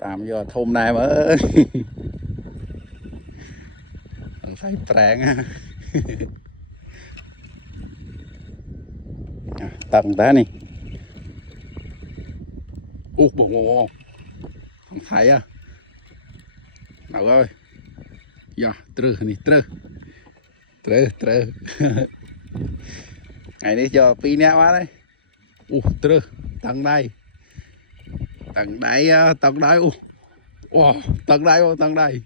tạm do thôn này mà phải prang á. Tầng đá này bồ không phải á nào ơi giờ trừ này trừ ngày đi cho pi nè quá đấy trừ tầng đây tầng đây tầng đây tầng đây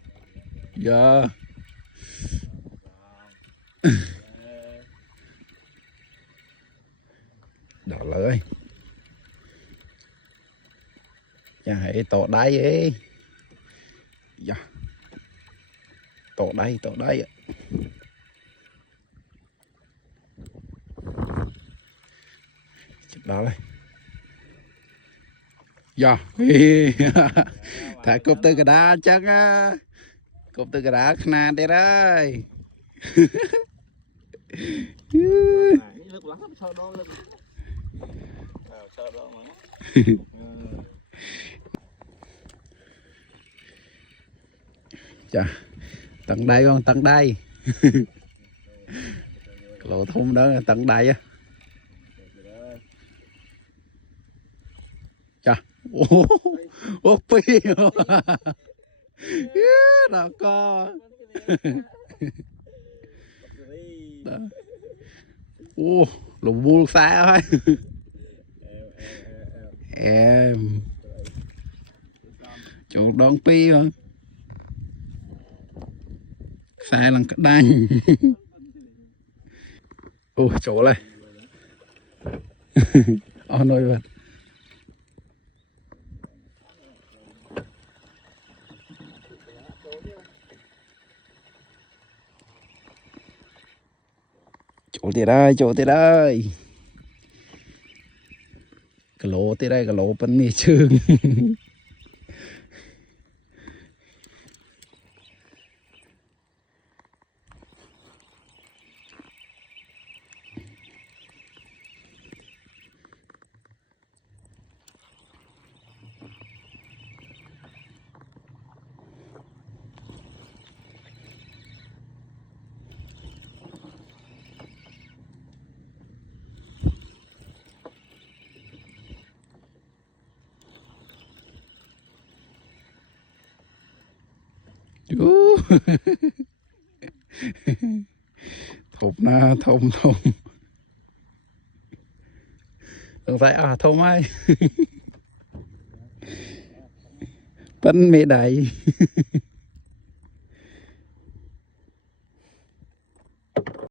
giờ đỏ lời nhà hãy tổ đáy ấy dạ tổ đáy đó đây dạ thả cụp từ cái đá chắc á cụp từ cái đá khna đây đây chà tận đây con tận đây lộ thun đó tận đây á chà ô pi đó co lùm buông xa thôi em chỗ đón pi mà sai lần cái đanh chỗ này nồi vật chỗ tiệt đây cái lỗ tiệt đây cái lỗ bên này chừng thục na thông không phải thông ai bánh mì đầy